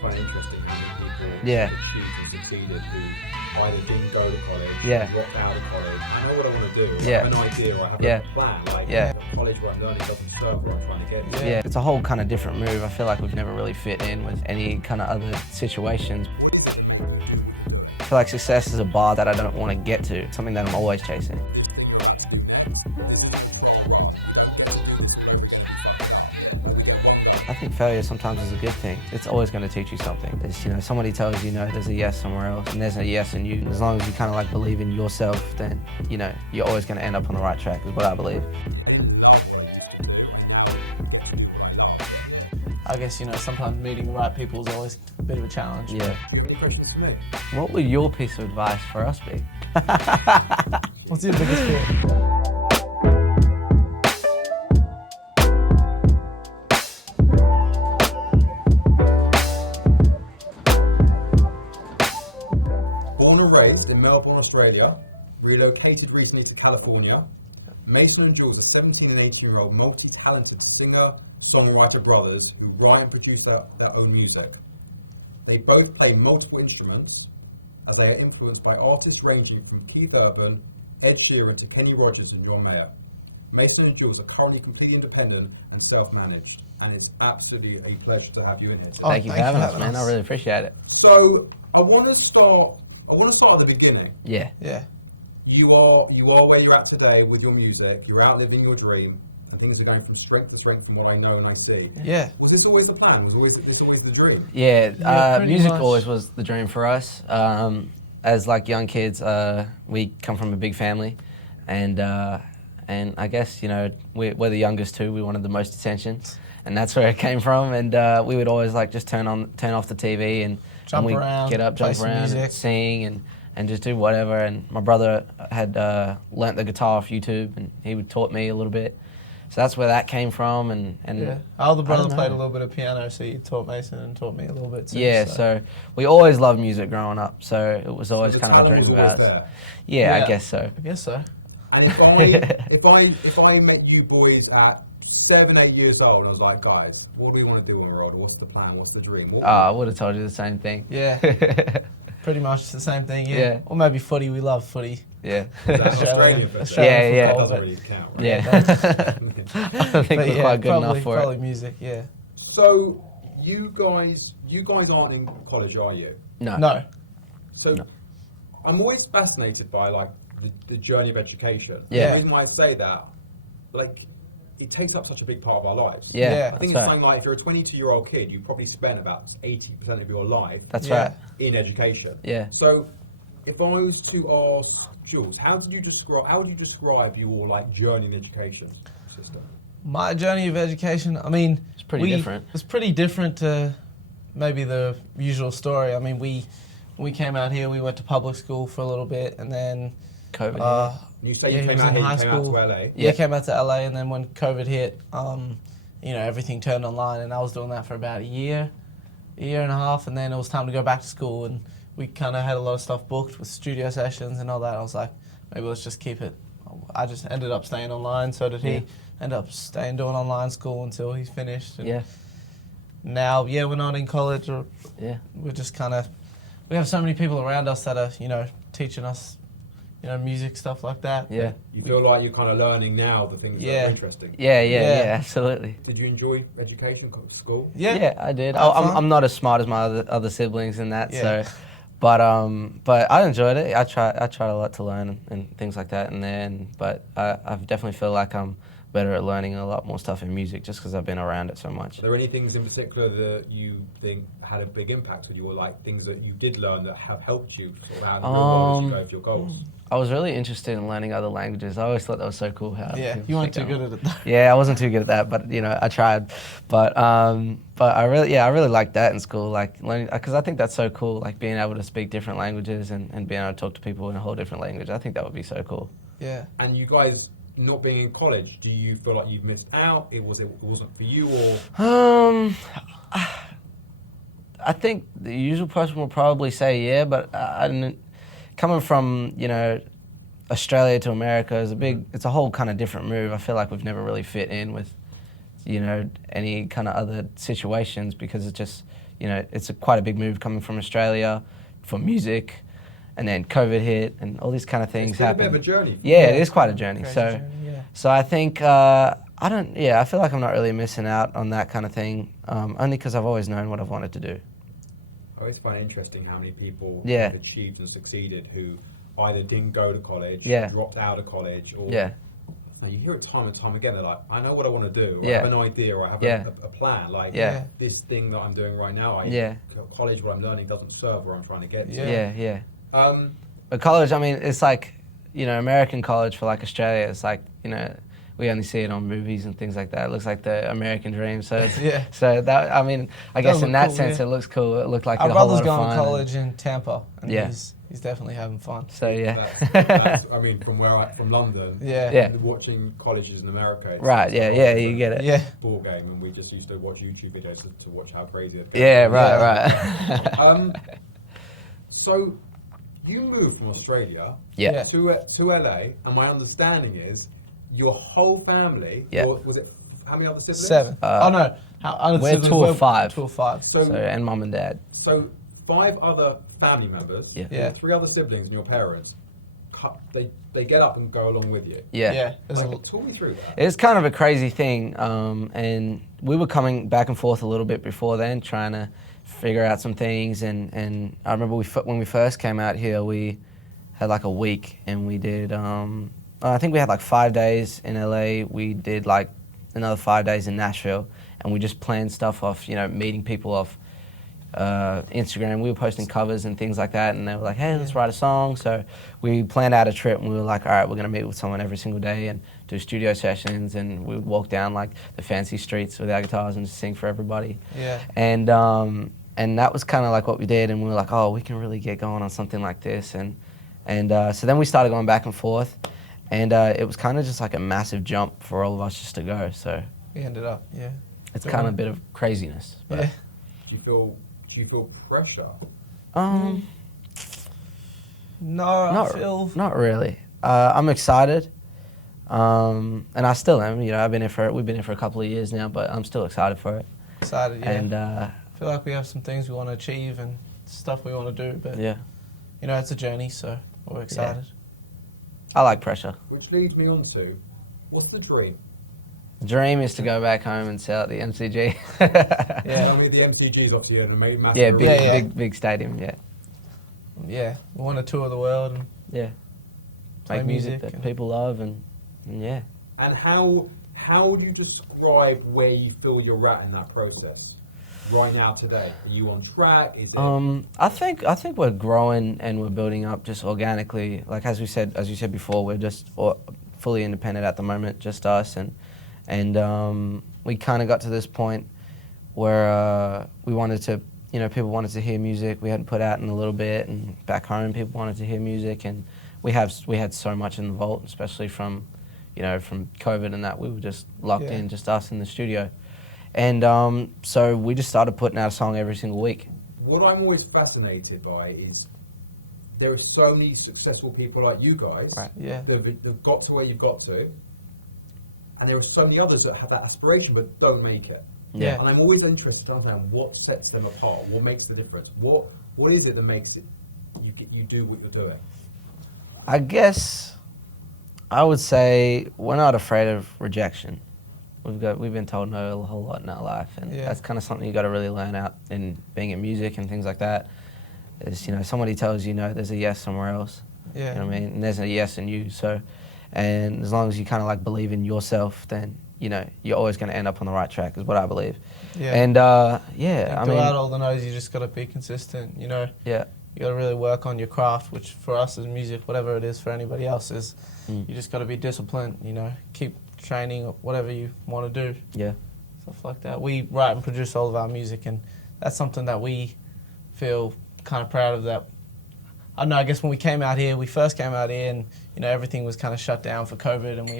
quite interesting when people Yeah. achieve and succeeded who either didn't go to college, Yeah. dropped out of college. I know what I want to do. Yeah. I have an idea or I have Yeah. a plan. Like Yeah. the college where I'm learning doesn't serve where I'm trying to get to. Yeah, it's a whole kind of different move. I feel like we've never really fit in with any kind of other situations. I feel like success is a bar that I don't want to get to, something that I'm always chasing. I think failure sometimes is a good thing. It's always going to teach you something. It's, you know, somebody tells you, there's a yes somewhere else, and there's a yes in you. As long as you kind of like believe in yourself, then, you're always going to end up on the right track, is what I believe. I guess, sometimes meeting the right people is always a bit of a challenge. Yeah. Any questions for me? What would your piece of advice for us be? What's your biggest fear? Born and raised in Melbourne, Australia, relocated recently to California, Mason Jules, a 17 and 18-year-old multi-talented singer, songwriter brothers who write and produce their own music. They both play multiple instruments as they are influenced by artists ranging from Keith Urban, Ed Sheeran to Kenny Rogers and John Mayer. Mason and Jules are currently completely independent and self-managed, and it's absolutely a pleasure to have you in here today. Thank you for having us, man. I really appreciate it. So I want to start at the beginning. Yeah. Yeah. You are where you're at today with your music. You're out living your dream, and things are going from strength to strength from what I know and I see. Yeah. Was this always the plan? Was this always the dream? Yeah, pretty music much. always was the dream for us. As like young kids, we come from a big family, and I guess we're the youngest too. We wanted the most attention, and that's where it came from. And we would always like just turn off the TV and Jump we'd around, get up, play jump some around, music. and sing and just do whatever. And my brother had learnt the guitar off YouTube, and he would taught me a little bit. So that's where that came from. And Yeah. Our older brother I don't played a know. little bit of piano, so he taught Mason and taught me a little bit too. Yeah, so we always loved music growing up, so it was always The kind of a talent dream was of always ours. there. Yeah, I Yeah. guess so. I guess so. And if I met you boys at 7, 8 years old, and I was like, guys, what do we want to do when we're older? What's the plan? What's the dream? I would have told you the same thing. Yeah. Pretty much the same thing, yeah. Yeah. Or maybe footy, we love footy. Yeah. That's Australian football. Australian Yeah, football, That but- doesn't really count, right? Yeah. I think but we're yeah, quite good probably, enough for probably it. music, yeah. So you guys aren't in college, are you? No. So No. I'm always fascinated by like the journey of education. Yeah. The reason why I say that, like, it takes up such a big part of our lives. Yeah, Yeah. I think that's it's right. something like if you're a 22-year-old kid, you probably spend about 80% of your life That's Yeah. right. in education. Yeah. So if I was to ask Jules, how would you describe your like journey in the education system? My journey of education, I mean... It's pretty different. It's pretty different to maybe the usual story. I mean, when we came out here, we went to public school for a little bit, and then... COVID. You say Yeah, you he came was out in here, high you came out school. to LA. Yeah, came out to LA, and then when COVID hit, everything turned online, and I was doing that for about a year and a half, and then it was time to go back to school, and we kind of had a lot of stuff booked with studio sessions and all that. I was like, maybe let's just keep it. I just ended up staying online, so did he. Yeah. Ended up doing online school until he finished. And Yeah. now, we're not in college, or Yeah. we're just kind of, we have so many people around us that are, teaching us, music, stuff like that. Yeah. You feel like you're kind of learning now the things that Yeah. are interesting. Yeah, Yeah. absolutely. Did you enjoy education, school? Yeah. I did. Had fun. I'm not as smart as my other siblings in that, Yeah. so. But I enjoyed it. I tried a lot to learn and things like that, but I definitely feel like I'm better at learning a lot more stuff in music just because I've been around it so much. Are there any things in particular that you think had a big impact on you, or like things that you did learn that have helped you sort of out in the real world as you go for your goals? I was really interested in learning other languages. I always thought that was so cool. How Yeah, people you weren't speak too them. good at it, though. Yeah, I wasn't too good at that, but I tried. But I really liked that in school, like learning, because I think that's so cool, like being able to speak different languages and being able to talk to people in a whole different language. I think that would be so cool. Yeah. And you guys not being in college, do you feel like you've missed out? It wasn't for you, or I think the usual person will probably say yeah, but I didn't. Coming from Australia to America is it's a whole kind of different move. I feel like we've never really fit in with any kind of other situations because it's just you know, it's quite a big move coming from Australia for music, and then COVID hit, and all these kind of things It's been happen. a bit of a journey. Yeah, it is quite a journey. Crazy So, journey, yeah. so I think I feel like I'm not really missing out on that kind of thing, only because I've always known what I've wanted to do. I always find it interesting how many people Yeah. have achieved and succeeded who either didn't go to college, Yeah. or dropped out of college, or Yeah. now you hear it time and time again. They're like, I know what I want to do. Or Yeah. I have an idea, or I have Yeah. a plan. Like Yeah. this thing that I'm doing right now. Yeah. College, what I'm learning doesn't serve where I'm trying to get to. Yeah. Yeah. Um, But college, I mean, it's like, you know, American college for like Australia, it's like, you know, we only see it on movies and things like that. It looks like the American dream. So it's, Yeah. so that, I mean, I Does guess in look that cool, sense, yeah. it looks cool. It looked like Our a whole brother's lot of going fun. to college in Tampa, and Yeah. he's definitely having fun. So yeah. that's, I mean, from London, Yeah. Yeah. watching colleges in America. it's Right, just yeah, a yeah, whole you get it. Yeah. ball game, and we just used to watch YouTube videos to watch how crazy it Yeah, right. So you moved from Australia Yeah. to LA, and my understanding is your whole family. Yeah. Or was it how many other siblings? 7. Oh no, we're two of five. 2 of 5. So, So, and mom and dad. so 5 other family members. Yeah. Yeah. 3 other siblings and your parents. They get up and go along with you. Yeah. Yeah. There's Like, a- talk me through that. It's kind of a crazy thing, and we were coming back and forth a little bit before then, trying to figure out some things. And I remember when we first came out here, we had like a week, and we did. I think we had like 5 days in LA. We did like another 5 days in Nashville, and we just planned stuff off, you know, meeting people off Instagram. We were posting covers and things like that, and they were like, hey, let's write a song. So we planned out a trip, and we were like, all right, we're going to meet with someone every single day and do studio sessions, and we would walk down like the fancy streets with our guitars and just sing for everybody. Yeah. And that was kind of like what we did, and we were like, oh, we can really get going on something like this. And so then we started going back and forth, and it was kind of just like a massive jump for all of us just to go. So We ended up, yeah. it's kind of a bit of craziness. But, Yeah. Do you feel pressure? No, I feel. Not really. I'm excited, and I still am. You know, we've been here for a couple of years now, but I'm still excited for it. Excited, yeah. And I feel like we have some things we want to achieve and stuff we want to do, but yeah, you know, it's a journey, so we're excited. I like pressure. Which leads me on to, what's the dream? The dream is to go back home and sell at the MCG. Yeah. I mean, the MCG is obviously a massive Yeah, arena. big stadium. Yeah, Yeah, we want to tour the world and yeah. play Make music music that and- people love, and yeah. And how would you describe where you feel you're at in that process right now today? Are you on track? Is it I think we're growing and we're building up just organically. Like as you said before, we're just fully independent at the moment, just us, and we kind of got to this point where we wanted to, you know, people wanted to hear music we hadn't put out in a little bit, and back home people wanted to hear music, and we had so much in the vault, especially from COVID and that. We were just locked in, just us in the studio, and so we just started putting out a song every single week. what I'm always fascinated by is there are so many successful people like you guys Right. yeah. that've got to where you've got to, and there are so many others that have that aspiration but don't make it. Yeah. And I'm always interested to understand what sets them apart, what makes the difference, what is it that makes it you do what you're doing. I guess I would say we're not afraid of rejection. We've been told no a whole lot in our life, and Yeah. that's kind of something you got to really learn out in being in music and things like that. Is, you know, somebody tells you no, there's a yes somewhere else. Yeah. You know what I mean? And there's a yes in you. So, and as long as you kind of like believe in yourself, then you know you're always going to end up on the right track, is what I believe. Yeah. And yeah, I mean, throughout all the no's, you just got to be consistent. You know, yeah, you got to really work on your craft, which for us is music, whatever it is for anybody else is. You just got to be disciplined. You know, keep training or whatever you want to do. yeah, Stuff like that. We write and produce all of our music, and that's something that we feel kind of proud of. That I don't know. I guess when we first came out here, and you know everything was kind of shut down for COVID, and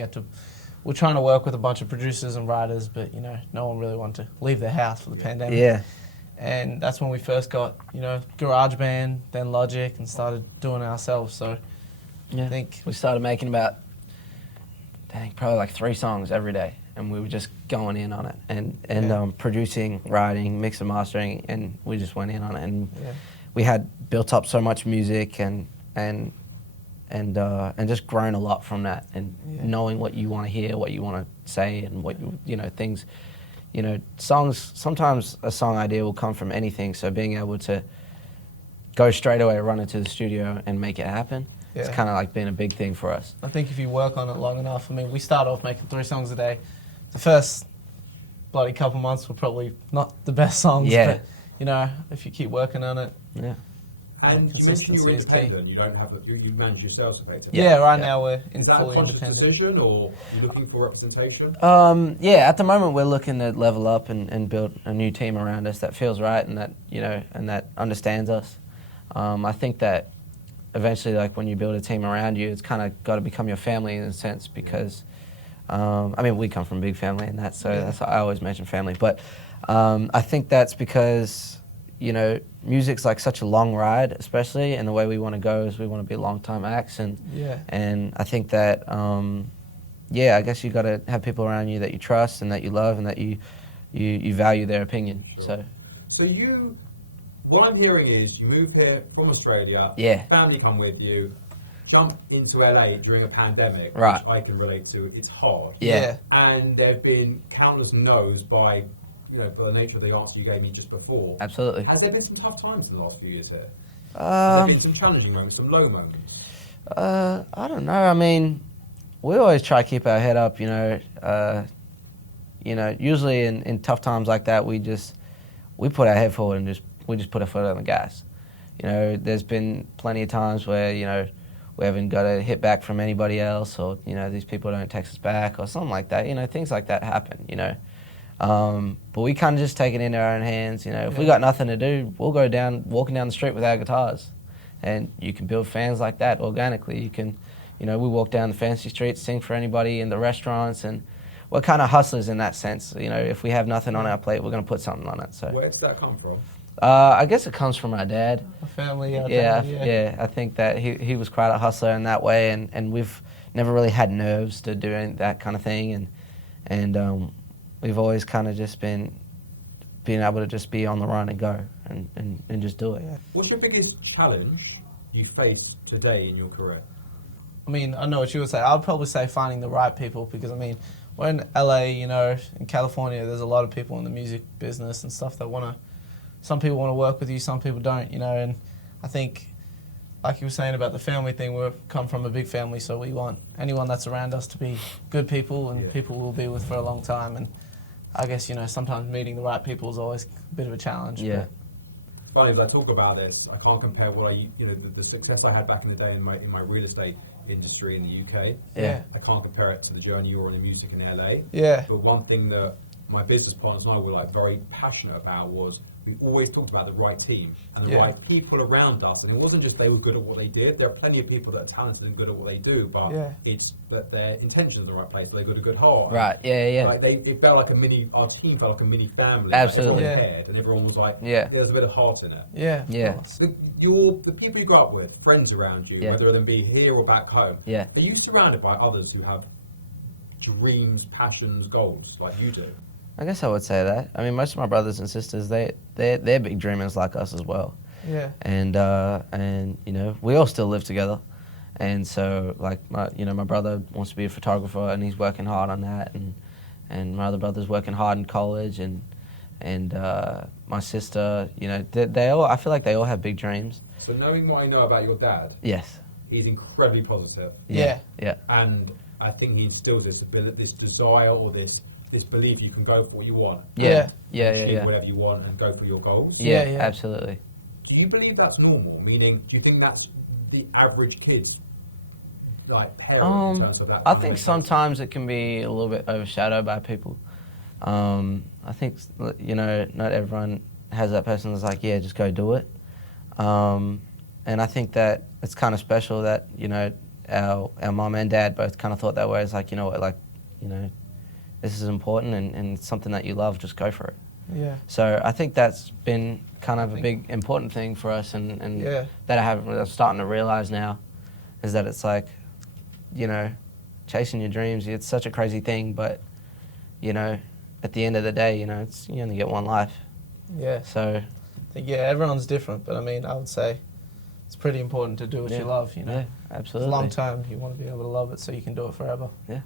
we're trying to work with a bunch of producers and writers, but you know no one really wanted to leave their house for the pandemic. yeah, And that's when we first got, you know, GarageBand, then Logic, and started doing it ourselves. So yeah. I think, We started making about, I think, probably like 3 songs every day, and we were just going in on it, and producing, writing, mixing, mastering, and we just went in on it, and we had built up so much music and just grown a lot from that, and knowing what you want to hear, what you want to say, and what things, songs. Sometimes a song idea will come from anything, so being able to go straight away, run into the studio, and make it happen. Yeah. It's kind of like been a big thing for us. I think if you work on it long enough, I mean, we start off making 3 songs a day. The first bloody couple months were probably not the best songs, but if you keep working on it. Yeah. And you mentioned you're consistency is key. independent. You don't have you manage yourselves effectively. Yeah, right now we're Is that a fully conscious independent. decision, or are you looking for representation? At the moment we're looking to level up and build a new team around us that feels right and that and that understands us. I think that eventually, like when you build a team around you, it's kind of got to become your family in a sense, because we come from a big family and that, so that's why I always mention family. But I think that's because music's like such a long ride, especially, and the way we want to go is we want to be long-time acts, and I think that I guess you got to have people around you that you trust and that you love and that you value their opinion. Sure. So what I'm hearing is you moved here from Australia, family come with you, jump into LA during a pandemic, right, which I can relate to. It's hard. And there have been countless no's by, for the nature of the answer you gave me just before. Absolutely. Has there been some tough times in the last few years here? Has there been some challenging moments, some low moments? I don't know. I mean, we always try to keep our head up, usually in tough times like that, we put our head forward and we just put our foot on the gas. There's been plenty of times where, we haven't got a hit back from anybody else, or, these people don't text us back or something like that. Things like that happen, But we kind of just take it into our own hands. If we got nothing to do, we'll go walking down the street with our guitars. And you can build fans like that organically. You can, we walk down the fancy streets, sing for anybody in the restaurants, and we're kind of hustlers in that sense. If we have nothing on our plate, we're going to put something on it. So where does that come from? I guess it comes from our dad. A family. I think that he was quite a hustler in that way, and we've never really had nerves to do that kind of thing, and we've always kind of just being able to just be on the run and go and just do it. What's your biggest challenge you face today in your career? I mean, I know what you would say. I'd probably say finding the right people, because, we're in LA, in California, there's a lot of people in the music business and stuff that some people want to work with you, some people don't, and I think, like you were saying about the family thing, we come from a big family, so we want anyone that's around us to be good people and people we'll be with for a long time. And I guess, sometimes meeting the right people is always a bit of a challenge. Yeah. Funny, as I talk about this, I can't compare what the success I had back in the day in my real estate industry in the UK. I can't compare it to the journey you're on in music in LA. But one thing that my business partners and I were very passionate about was we always talked about the right team and the right people around us. And it wasn't just they were good at what they did. There are plenty of people that are talented and good at what they do, but it's that their intentions are in the right place. They've got a good heart. Right, It felt like our team felt like a mini family. Absolutely. Everyone cared and everyone was like, there's a bit of heart in it. The people you grew up with, friends around you, whether they be here or back home, are you surrounded by others who have dreams, passions, goals like you do? I guess I would say that. Most of my brothers and sisters, they're big dreamers like us as well. And we all still live together. And so, my brother wants to be a photographer, and he's working hard on that. And my other brother's working hard in college, and my sister, they all. I feel like they all have big dreams. So knowing what I know about your dad, he's incredibly positive. And I think he instills this desire or this belief you can go for what you want. Achieve whatever you want and go for your goals. Absolutely. Do you believe that's normal? Meaning, do you think that's the average kid's parent in terms of that? I think sometimes it can be a little bit overshadowed by people. I think not everyone has that person that's like, just go do it. And I think that it's kind of special that our mom and dad both kind of thought that way. It's like, this is important and it's something that you love, just go for it. So I think that's been kind of a big important thing for us, and that I'm starting to realize now, is that it's like, chasing your dreams, it's such a crazy thing, but you know, at the end of the day, you know, you only get one life. Yeah. So, I think, yeah, everyone's different, but I mean, I would say it's pretty important to do what you love, you know. Yeah, 'Cause absolutely. long term, you want to be able to love it so you can do it forever. Yeah.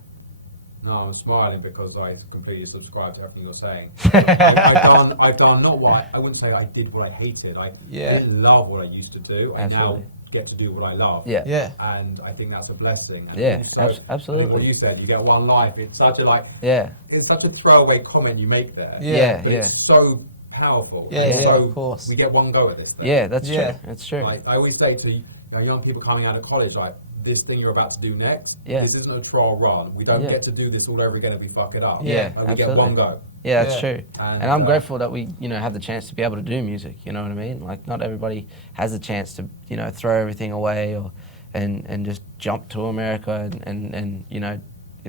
No, I'm smiling because I completely subscribe to everything you're saying. I've done not what I wouldn't say I did what I hated. I didn't love what I used to do. Absolutely. I now get to do what I love. Yeah. Yeah. And I think that's a blessing. And Yeah, also, absolutely. I think what you said, you get one life. It's such a Yeah. it's such a throwaway comment you make there. Yeah, But yeah. it's so powerful. Yeah, And yeah, so of course. we get one go at this thing. Yeah, that's Yeah. true. That's true. Like, I always say to young people coming out of college, like, this thing you're about to do next, Yeah. this isn't a trial run. We don't Yeah. get to do this all over again if we fuck it up. Yeah, Like, we get one go. Yeah, that's Yeah. true. And, And I'm grateful that we, you know, have the chance to be able to do music. You know what I mean? Like, not everybody has the chance to, you know, throw everything away or and just jump to America and you know,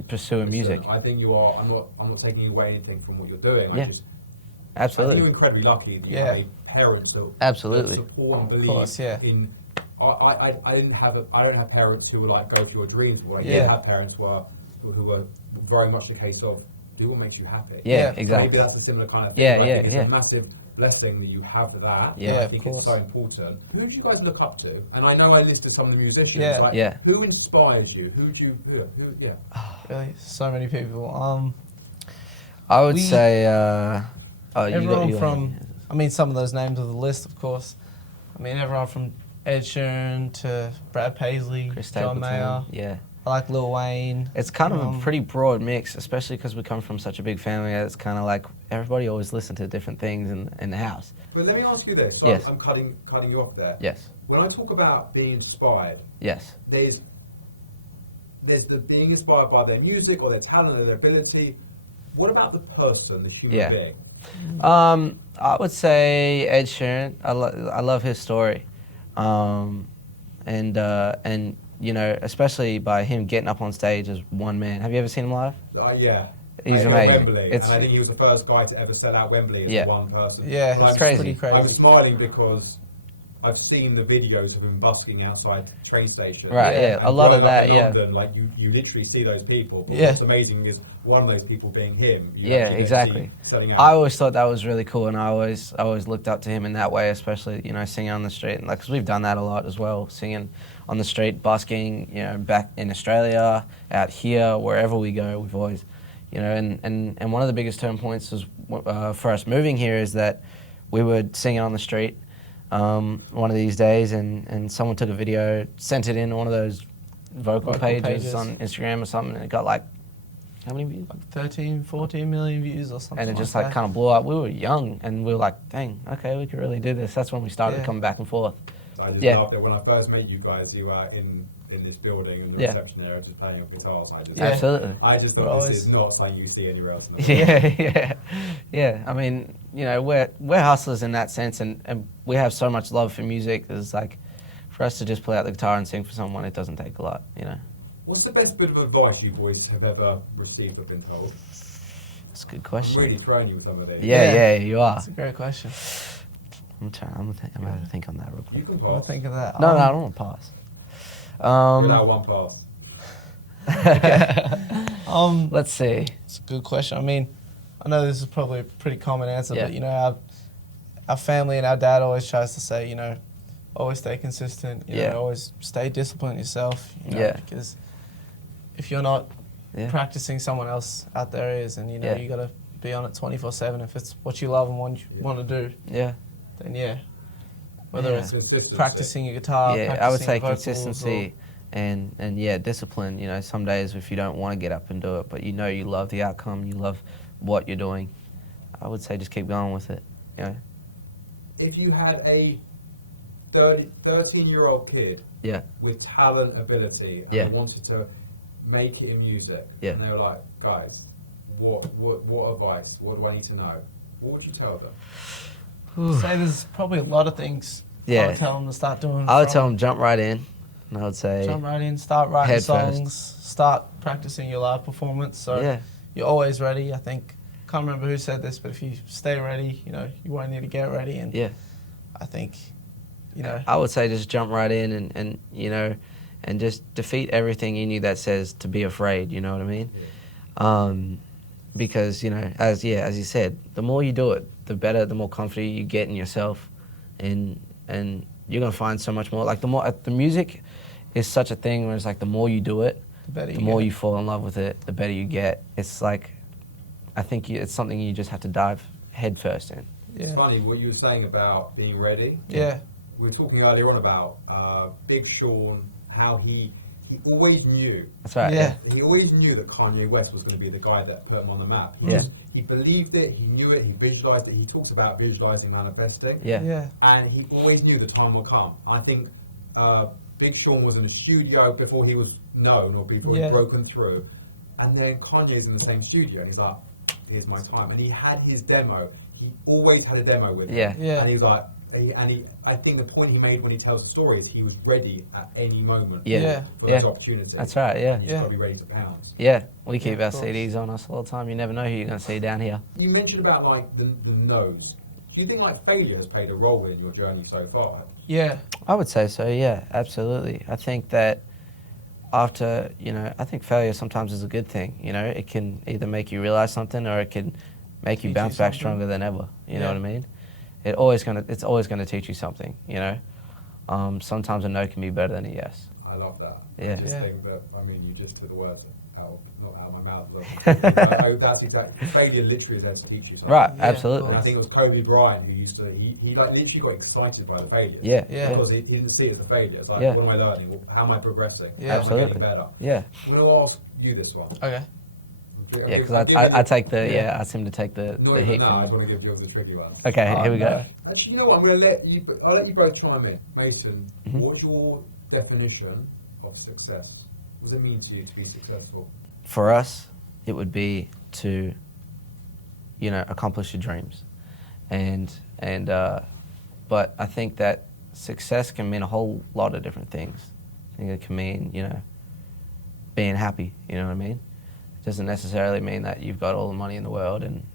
pursue music. Listen, I think you are. I'm not taking away anything from what you're doing. Yeah. I think Absolutely. you're incredibly lucky that you Yeah. have parents that Absolutely. support and believe course, yeah. in. I don't have parents who were like go for your dreams. But I Yeah. did have parents who were very much the case of do what makes you happy. Yeah, Yeah. exactly. Maybe that's a similar kind of thing. Yeah, but I yeah, think it's yeah. a massive blessing that you have that. Yeah. I Yeah, think of it's so important. Who do you guys look up to? And I know I listed some of the musicians. Yeah. Like, Yeah. Who inspires you? Who do you? Who? Yeah. Really, so many people. I would We- say, oh, Everyone you got from, I mean, some of those names are the list, of course. I mean, everyone from Ed Sheeran to Brad Paisley, Chris John Stapleton. Mayer. Yeah. I like Lil Wayne. It's kind of a Um, pretty broad mix, especially because we come from such a big family. It's kind of like everybody always listens to different things in the house. But let me ask you this. So Yes. I'm cutting you off there. Yes. When I talk about being inspired, Yes. there's the being inspired by their music or their talent or their ability. What about the person, the human Yeah. being? I would say Ed Sheeran. I love his story, and you know, especially by him getting up on stage as one man. Have you ever seen him live? Yeah. He's I know amazing. Wembley, It's- and I think he was the first guy to ever sell out Wembley as Yeah. one person. Yeah, But it's I'm- crazy. pretty crazy. I'm smiling because I've seen the videos of him busking outside train stations. Right. Yeah. Yeah. And A lot of growing up that. in Yeah. London, like you literally see those people. But Yeah. What's amazing is one of those people being him. You Yeah, actually then exactly. see selling out. I always thought that was really cool, and I always looked up to him in that way, especially, you know, singing on the street, and like, 'cause we've done that a lot as well, singing on the street, busking, you know, back in Australia, out here, wherever we go, we've always, you know, and one of the biggest turn points is for us moving here is that we were singing on the street one of these days, and someone took a video, sent it in one of those vocal pages on Instagram or something, and it got like, how many views? Like 13, 14 million views or something. And it just like like kind of blew up. We were young, and we were like, dang, okay, we could really do this. That's when we started Yeah. coming back and forth. I just Yeah. love that when I first met you guys, you were in this building in the Yeah. reception area just playing your guitars. Yeah. Absolutely. I just We're thought always- this is not something you see anywhere else. In the Yeah. I mean, you know, we're hustlers in that sense, and we have so much love for music. It's like, for us to just play out the guitar and sing for someone, it doesn't take a lot, you know. What's the best bit of advice you boys have ever received or been told? That's a good I'm question. really throwing you with some of this. Yeah, you are. That's a great question. I'm gonna have to think on that real quick. You can What do pass. I think of that? No, I don't want to pass. Without one pass. Let's see. It's a good question. I mean, I know this is probably a pretty common answer, Yeah. but, you know, our family and our dad always tries to say, you know, always stay consistent, you Yeah. know, always stay disciplined yourself, you know, Yeah. because if you're not Yeah. practicing, someone else out there is, and, you know, Yeah. you got to be on it 24/7. If it's what you love and what you want to do, Yeah. then yeah. Whether Yeah. it's Consistency. practicing your guitar, Yeah, I would practicing say vocals consistency and yeah, discipline. You know, some days if you don't want to get up and do it, but you know you love the outcome, you love what you're doing, I would say just keep going with it. You know? If you had a 13-year-old kid Yeah. with talent, ability, and Yeah. they wanted to make it in music, Yeah. and they were like, guys, what advice? What do I need to know? What would you tell them? or say there's probably a lot of things I Yeah. would tell them to start doing. I would from- tell them jump right in, and I would say Jump right in, start writing Head first. songs, start practicing your live performance. So yeah, you're always ready. I think, can't remember who said this, but if you stay ready, you know, you won't need to get ready. And yeah. I think, you know, I would say just jump right in and you know, and just defeat everything in you that says to be afraid. You know what I mean? because, you know, as you said, the more you do it, the better, the more confident you get in yourself, and you're gonna find so much more. Like the music is such a thing where it's like the more you do it, the more you fall in love with it, the better you get. It's like, I think it's something you just have to dive head first in. Yeah. It's funny what you were saying about being ready. Yeah. We were talking earlier on about Big Sean, how he always knew. That's right. Yeah. He always knew that Kanye West was going to be the guy that put him on the map. He believed it, he knew it, he visualized it. He talks about visualizing, manifesting. Yeah. And he always knew the time will come. I think Big Sean was in the studio before he was known or before he'd broken through. And then Kanye's in the same studio and he's like, here's my time. And he had his demo. He always had a demo with him. Yeah. And he was like, I think the point he made when he tells stories, he was ready at any moment for those opportunities. That's right, yeah. He's got to be ready to pounce. Yeah, we keep our CDs on us all the time. You never know who you're going to see down here. You mentioned about like the no's. Do you think like failure has played a role in your journey so far? Yeah. I would say so, yeah, absolutely. I think that after, I think failure sometimes is a good thing. It can either make you realize something or it can make you bounce back stronger than ever. You know what I mean? It's always gonna teach you something. Sometimes a no can be better than a yes. I love that. Yeah. I just think that, you just took the words not out of my mouth. That's exactly, failure literally is there to teach you something. Right, Yeah, absolutely. And I think it was Kobe Bryant who used to, he like literally got excited by the failure. Yeah. Because he didn't see it as a failure. It's like, what am I learning? Well, how am I progressing? Yeah. How Absolutely. am I getting better? Yeah. I'm going to ask you this one. Okay. Yeah, because I take ask him to take the heat. No, I just want to give you the tricky one. Okay, here we go. Actually, you know what? I'll let you both chime in. Mason, what's your definition of success? What does it mean to you to be successful? For us, it would be to, accomplish your dreams, but I think that success can mean a whole lot of different things. I think it can mean, being happy. You know what I mean? It doesn't necessarily mean that you've got all the money in the world and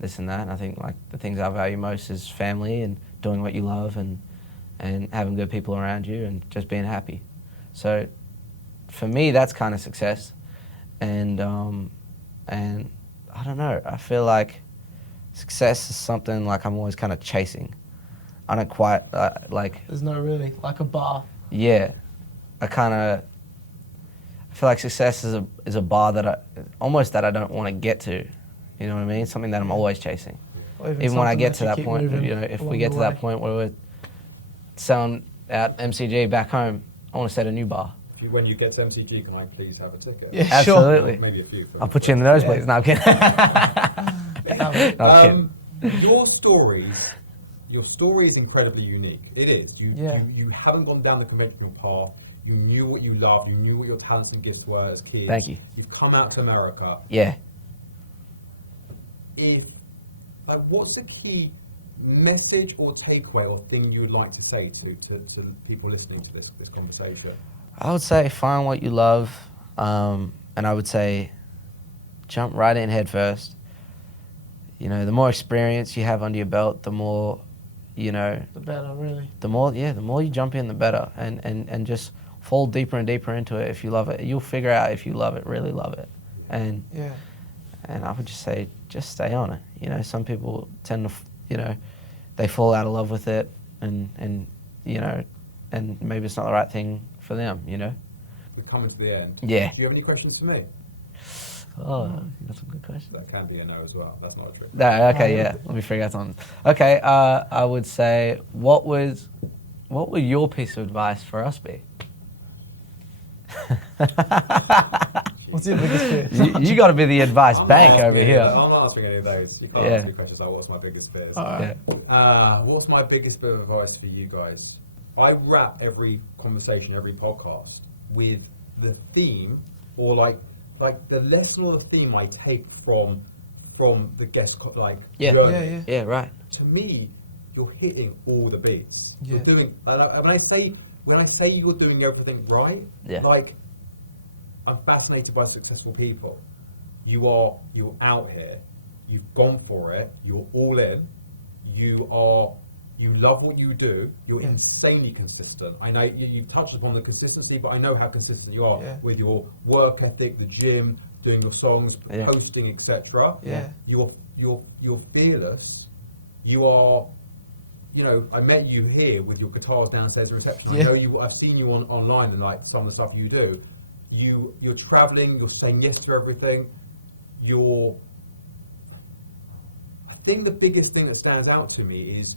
this and that. And I think like the things I value most is family and doing what you love and having good people around you and just being happy. So for me, that's kind of success. And I don't know, I feel like success is something like I'm always kind of chasing. I don't quite like... There's no really, like a bar. Yeah. I feel like success is a bar that I don't want to get to. You know what I mean? Something that I'm always chasing. Even when I get to that point, if we get to that point where we're selling out MCG back home, I want to set a new bar. When you get to MCG, can I please have a ticket? Yeah, absolutely. Sure. Maybe a few. I'll put you in the nosebleeds. No, I'm kidding. No, I'm kidding. Your story is incredibly unique. It is. You haven't gone down the conventional path. You knew what you loved. You knew what your talents and gifts were as kids. Thank you. You've come out to America. Yeah. What's the key message or takeaway or thing you would like to say to people listening to this conversation? I would say find what you love, and I would say jump right in head first. The more experience you have under your belt, the more, the better, really. The more you jump in, the better, and just fall deeper and deeper into it. If you love it, you'll figure out if you love it, really love it, and I would just say just stay on it. Some people tend to, they fall out of love with it, and maybe it's not the right thing for them, We're coming to the end. Yeah. Do you have any questions for me? Oh, that's a good question. That can be a no as well. That's not a trick. No, okay, yeah. Let me figure out something. Okay, I would say, what would your piece of advice for us be? What's your biggest fear? You got to be the advice bank over here. I'm not answering any of those. You can't ask me questions like, what's my biggest fears? What's my biggest bit of advice for you guys? I wrap every conversation, every podcast with the theme or like the lesson or the theme I take from the guest journey. Yeah, right. To me, you're hitting all the beats. Yeah. You're doing. When I say you're doing everything right, I'm fascinated by successful people. You're out here. You've gone for it. You're all in. You love what you do. You're insanely consistent. I know you've touched upon the consistency, but I know how consistent you are with your work ethic, the gym, doing your songs, Yeah. posting, etc. Yeah. You're fearless. You are, you know, I met you here with your guitars downstairs at reception. Yeah. I know you. I've seen you online and like some of the stuff you do. You're traveling. You're saying yes to everything. I think the biggest thing that stands out to me is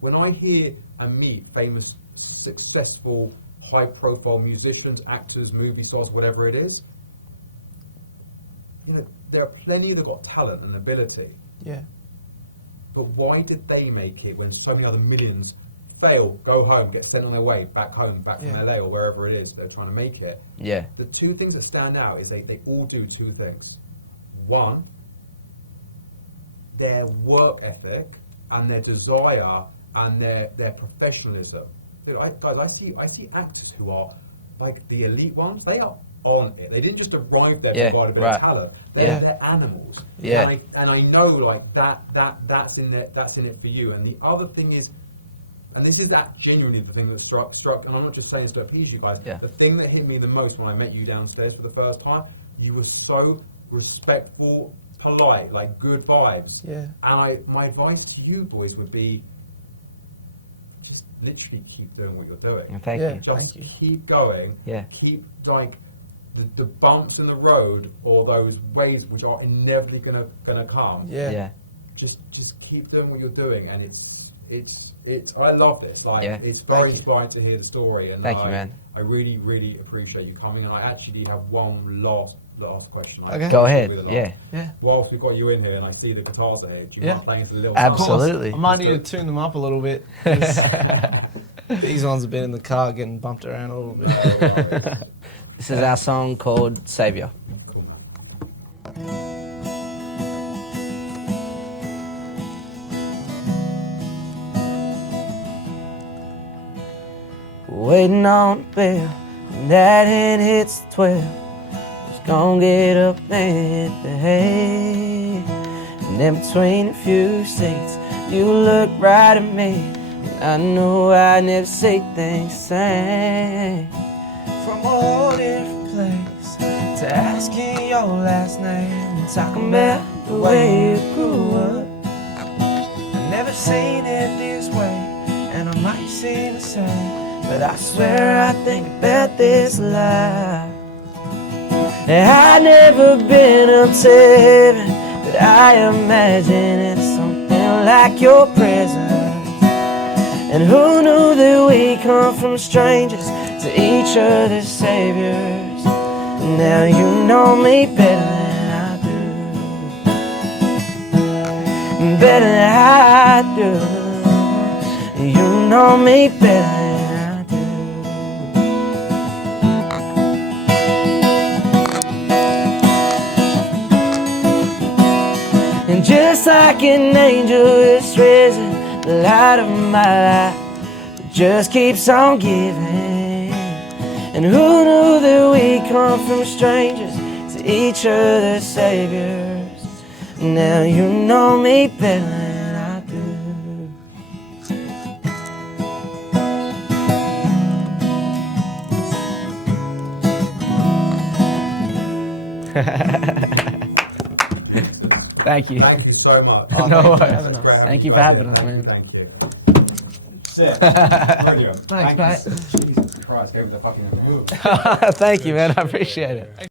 when I hear and meet famous, successful, high-profile musicians, actors, movie stars, whatever it is. You know, there are plenty that got talent and ability. Yeah. But why did they make it when so many other millions fail, go home, get sent on their way, back home, back Yeah. from LA or wherever it is they're trying to make it? Yeah. The two things that stand out is they all do two things. One, their work ethic and their desire and their professionalism. You know, I see actors who are like the elite ones. They are on it. They didn't just arrive there Yeah, provided right. their talent. Yeah. They're animals. Yeah. And I know like that's in it for you. And the other thing is, and this is that genuinely the thing that struck, and I'm not just saying this to appease you guys. Yeah. The thing that hit me the most when I met you downstairs for the first time, you were so respectful, polite, like good vibes. Yeah. And my advice to you boys would be, just literally keep doing what you're doing. And thank Yeah. you. Just Thank you. keep going. Yeah. Keep like the bumps in the road or those ways which are inevitably gonna come. Yeah. Yeah. Just keep doing what you're doing, and it's. I love this. Like, Yeah. it's very Thank you. inspiring to hear the story, and Thank you, man. I really, really appreciate you coming. And I actually have one last question. Okay. Go ahead. Really Yeah. last. Yeah. Whilst we've got you in here, and I see the guitars are here, do you Yeah. mind playing us a little? Absolutely. I might need to tune them up a little bit. 'Cause these ones have been in the car getting bumped around a little bit. This is our song called Savior. Waiting on the bell, when that hand hits 12. Just gonna get up and hit the hay. And in between a few seats, you look right at me. And I knew I'd never say things the same. From a whole different place to asking your last name and talking about the way you grew up. I've never seen it this way, and I might seem the same, but I swear I think about this life. I've never been up to heaven, but I imagine it's something like your presence. And who knew that we come from strangers to each other's saviors? Now you know me better than I do, better than I do. You know me better than I do. And just like an angel is risen, the light of my life just keeps on giving. And who knew that we come from strangers to each other's saviors? Now you know me better than I do. Thank you. Thank you so much. No thank you for worries. having us. Thank you for having us, man. Thank you. Sick. Brilliant. Thanks, Thank you. Jesus Christ, gave us a fucking Thank you, man. I appreciate it.